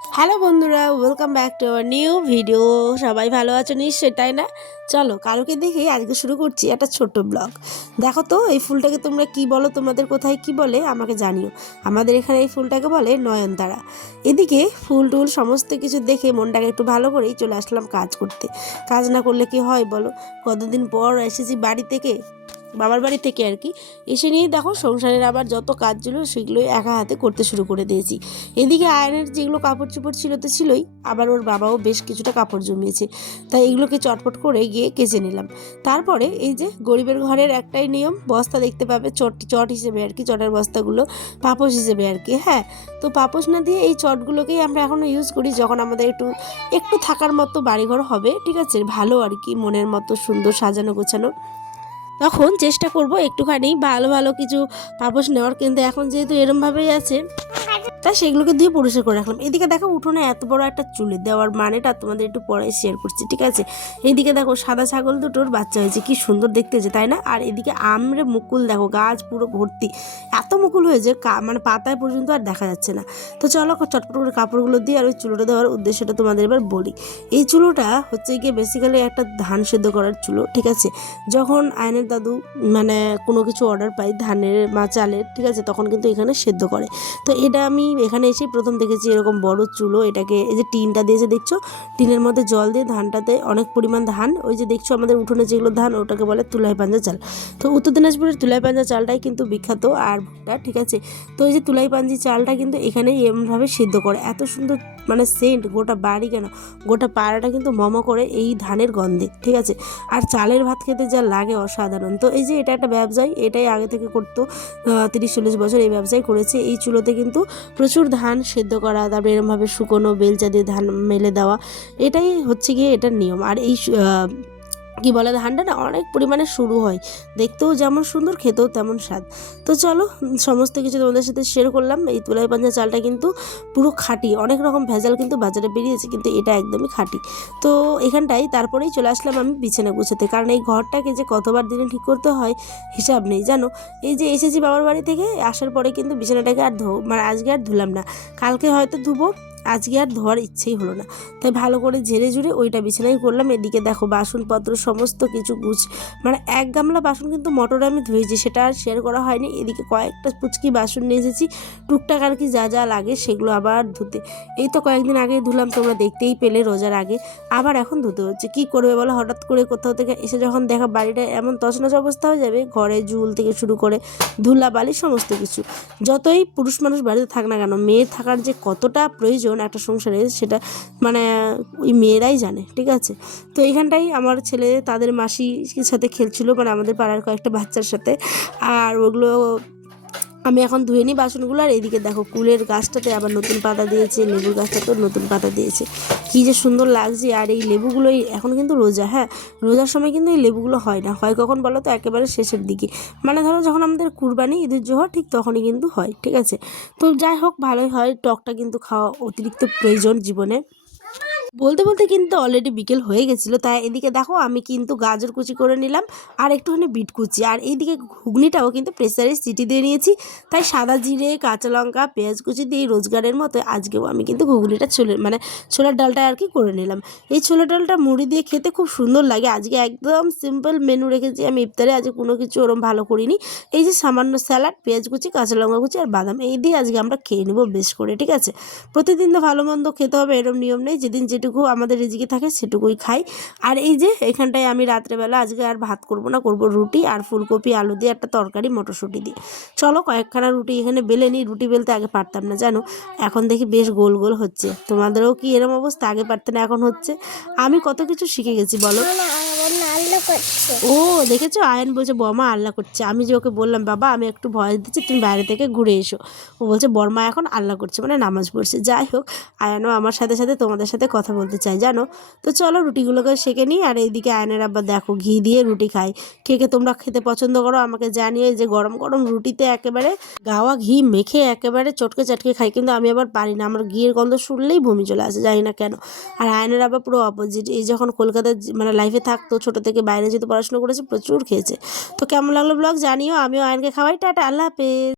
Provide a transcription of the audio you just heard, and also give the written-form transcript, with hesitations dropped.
Hello বন্ধুরা, welcome back to our new video. সবাই ভালো আছো নিশ্চয়ই, তাই না? চলো কালকে দেখে আজকে শুরু করছি একটা ছোট্ট ব্লগ। দেখো তো এই ফুলটাকে তোমরা কি বলো, তোমাদের কোথায় কি বলে আমাকে জানিও। আমাদের এখানে এই ফুলটাকে বলে নয়নতারা। এদিকে ফুল টুল সমস্ত কিছু দেখে মনটাকে একটু ভালো করেই চলে আসলাম কাজ করতে। কাজ না করলে কি হয় বলো? কতদিন পর এসেছি বাড়ি থেকে, বাবার বাড়ি থেকে আর কি। এসে নিয়ে দেখো সংসারের আবার যত কাজ ছিল সেগুলোই একা হাতে করতে শুরু করে দিয়েছি। এদিকে আয়নের যেগুলো কাপড় চোপড় ছিল তো ছিলই, আবার ওর বাবাও বেশ কিছুটা কাপড় জমিয়েছে, তাই এগুলোকে চটপট করে গিয়ে কেচে নিলাম। তারপরে এই যে গরিবের ঘরের একটাই নিয়ম, বস্তা দেখতে পাবে চট চট হিসেবে আর কি, চটের বস্তাগুলো পাপোশ হিসেবে আর কি। হ্যাঁ, তো পাপোশ না দিয়ে এই চটগুলোকেই আমরা এখনও ইউজ করি যখন আমাদের একটু একটু থাকার মতো বাড়িঘর হবে, ঠিক আছে, ভালো আর কি, মনের মতো সুন্দর সাজানো গোছানো, তখন চেষ্টা করব একটুখানি ভালো ভালো কিছু পাপোশ নেওয়ার। কিন্তু এখন যেহেতু এরমভাবেই আছে, তাই সেগুলোকে দিয়ে পরিষ্কার করে রাখলাম। এদিকে দেখো উঠোনে এত বড় একটা চুলি দেওয়ার মানেটা তোমাদের একটু পরে শেয়ার করছি, ঠিক আছে। এইদিকে দেখো সাদা ছাগল দুটোর বাচ্চা হয়েছে, কি সুন্দর দেখতে হয়েছে তাই না? আর এদিকে আমরে মুকুল দেখো, গাছ পুরো ভর্তি, এত মুকুল হয়েছে মানে পাতায় পর্যন্ত আর দেখা যাচ্ছে না। তো চলো চটপট করে কাপড়গুলো দিয়ে আর ওই চুলোটা দেওয়ার উদ্দেশ্যটা তোমাদের এবার বলি। এই চুলোটা হচ্ছে গিয়ে বেসিক্যালি একটা ধান সেদ্ধ করার চুলো, ঠিক আছে। যখন আয়নের দাদু মানে কোনো কিছু অর্ডার পাই ধানের বা চালের, ঠিক আছে, তখন কিন্তু এখানে সেদ্ধ করে। তো এটা আমি এখানে এসে প্রথম দেখেছি এরকম বড় চুলো। এটাকে এই যে টিনটা দিয়েছে দেখছো, টিনের মধ্যে জল দিয়ে ধানটাতে অনেক পরিমাণ ধান, ওই যে দেখছো আমাদের উঠোনে যেগুলো ধান ওটাকে বলে তুলাই পাঞ্জা চাল। তো উত্তর দিনাজপুরের তুলাই পাঞ্জা চালটাই কিন্তু বিখ্যাত আর ভুট্টা, ঠিক আছে। তো এই যে তুলাই পাঞ্জি চালটা কিন্তু এখানে এমনভাবে সিদ্ধ করে, এত সুন্দর মানে সেন্ট, গোটা বাড়ি কেন গোটা পাড়াটা কিন্তু মমো করে এই ধানের গন্ধে, ঠিক আছে। আর চালের ভাত খেতে যা লাগে অসাধারণ। তো এই যে এটা একটা ব্যবসায়, এটাই আগে থেকে করতো, 30-40 বছর এই ব্যবসায় করেছে। এই চুলোতে কিন্তু প্রচুর ধান সেদ্ধ করা, তারপরে এরমভাবে শুকনো বেলচা দিয়ে ধান মেলে দেওয়া, এটাই হচ্ছে গিয়ে এটার নিয়ম। আর এই কি বলে ধানটা না অনেক পরিমাণে শুরু হয়, দেখতেও যেমন সুন্দর খেতেও তেমন স্বাদ। তো চলো সমস্ত কিছু তোমাদের সাথে শেয়ার করলাম। এই তুলাই পাঞ্জা চালটা কিন্তু পুরো খাঁটি, অনেক রকম ভেজাল কিন্তু বাজারে বেরিয়েছে, কিন্তু এটা একদমই খাঁটি। তো এখানটাই তারপরেই চলে আসলাম আমি বিছানা গুছাতে, কারণ এই ঘরটাকে যে কতবার দিনে ঠিক করতে হয় হিসাব নেই জানো। এই যে এসেছি বাবার বাড়ি থেকে, আসার পরে কিন্তু বিছানাটাকে আর মানে আজকে আর ধুলাম না, কালকে হয়তো ধুবো, আজকে আর ধোয়ার ইচ্ছেই হলো না। তাই ভালো করে ঝেড়ে ঝুড়ে ওইটা বিছানায় করলাম। এদিকে দেখো বাসনপত্র সমস্ত কিছু মানে এক গামলা বাসন কিন্তু মোটরে আমি ধুয়েছি, সেটা আর শেয়ার করা হয়নি। এদিকে কয়েকটা পুচকি বাসন নিয়ে এসেছি, টুকটাক আর কি যা যা লাগে সেগুলো আবার ধুতে। এই তো কয়েকদিন আগেই ধুলাম, তোমরা দেখতেই পেলে রোজার আগে, আবার এখন ধুতে হচ্ছে। কি করবে বলো, হঠাৎ করে কোথাও থেকে এসে যখন দেখা বাড়িটা এমন তছনছ অবস্থা হয়ে যাবে, ঘরে ঝুল থেকে শুরু করে ধুলা বালি সমস্ত কিছু। যতই পুরুষ মানুষ বাড়িতে থাক না কেন, মেয়ে থাকার যে কতটা প্রয়োজন একটা সংসারে, সেটা মানে ওই মেয়েরাই জানে, ঠিক আছে। তো এইখানটাই আমার ছেলে তাদের মাসির সাথে খেলছিল, মানে আমাদের পাড়ার কয়েকটা বাচ্চার সাথে। আর ওগুলো আমি এখন ধুয়ে নিই বাসনগুলো। আর এইদিকে দেখো কুলের গাছটাতে আবার নতুন পাতা দিয়েছে, লেবুর গাছটাতেও নতুন পাতা দিয়েছে, কী যে সুন্দর লাগছে। আর এই লেবুগুলোই এখন কিন্তু রোজা, হ্যাঁ, রোজার সময় কিন্তু এই লেবুগুলো হয় না, হয় কখন বলো তো, একেবারে শেষের দিকে, মানে ধরো যখন আমাদের কুরবানি ঈদের জোহর ঠিক তখনই কিন্তু হয়, ঠিক আছে। তো যাই হোক ভালোই হয়, টকটা কিন্তু খাওয়া অতিরিক্ত প্রয়োজন জীবনে। বলতে বলতে কিন্তু অলরেডি বিকেল হয়ে গেছিলো। তাই এদিকে দেখো আমি কিন্তু গাজর কুচি করে নিলাম আর একটুখানি বিট কুচি, আর এইদিকে ঘুগনিটাও কিন্তু প্রেসারে সিটি দিয়ে নিয়েছি। তাই সাদা জিরে, কাঁচা লঙ্কা, পেঁয়াজ কুচি দিয়ে রোজগারের মতো আজকেও আমি কিন্তু ঘুগনিটা মানে ছোলার ডালটা আর কি করে নিলাম। এই ছোলার ডালটা মুড়ি দিয়ে খেতে খুব সুন্দর লাগে। আজকে একদম সিম্পল মেনু রেখেছি আমি ইফতারে, আজকে কোনো কিছু ওরম ভালো করিনি। এই যে সামান্য স্যালাড, পেঁয়াজ কুচি, কাঁচা লঙ্কা কুচি আর বাদাম, এই দিয়ে আজকে আমরা খেয়ে নেবো বেশ করে, ঠিক আছে। প্রতিদিন তো ভালো মন্দ খেতে হবে এরম নিয়ম নেই, যেদিন যেটুকু আমাদের রিজিকে থাকে সেটুকুই খাই। আর এই যে এখানটায় আমি রাত্রেবেলা আজকে আর ভাত করব না, করব রুটি আর ফুলকপি আলু দিয়ে একটা তরকারি মটরশুঁটি দিয়ে। চলো কয়েকখানা রুটি এখানে বেলে নিই, রুটি বেলতে আগে পারতাম না জানো, এখন দেখি বেশ গোল গোল হচ্ছে। তোমাদেরও কি এরম অবস্থা? আগে পারতে না এখন হচ্ছে। আমি কত কিছু শিখে গেছি বলো। ও দেখেছো, আয়ন বলছে বর্মা আল্লাহ করছে। আমি যে ওকে বললাম বাবা আমি একটু ভয়েস দিচ্ছি, তুমি বাইরে থেকে ঘুরে এসো, ও বলছে বর্মা এখন আল্লাহ করছে, মানে নামাজ পড়ছে। যাই হোক, আয়নও আমার সাথে সাথে তোমাদের সাথে কথা বলতে চাই জানো। তো চলো রুটিগুলোকে সেঁকে নিই। আর এইদিকে আয়নের আবার দেখো ঘি দিয়ে রুটি খাই। কে কে তোমরা খেতে পছন্দ করো আমাকে জানিয়ে। যে গরম গরম রুটিতে একেবারে গাওয়া ঘি মেখে একেবারে চটকে চাটকে খাই, কিন্তু আমি আবার পারি না, আমার ঘিয়ের গন্ধ শুনলেই বমি চলে আসে, জানি না কেন। আর আয়নের আবার পুরো অপোজিট, এই যখন কলকাতায় মানে লাইফে থাকতো, ছোটো থেকে বাইরে যেহেতু পড়াশোনা করেছে, প্রচুর খেয়েছে। তো কেমন লাগলো ব্লগ জানিও, আমিও আয়নকে খাওয়াই। টাটা, আল্লাহ হাফেজ।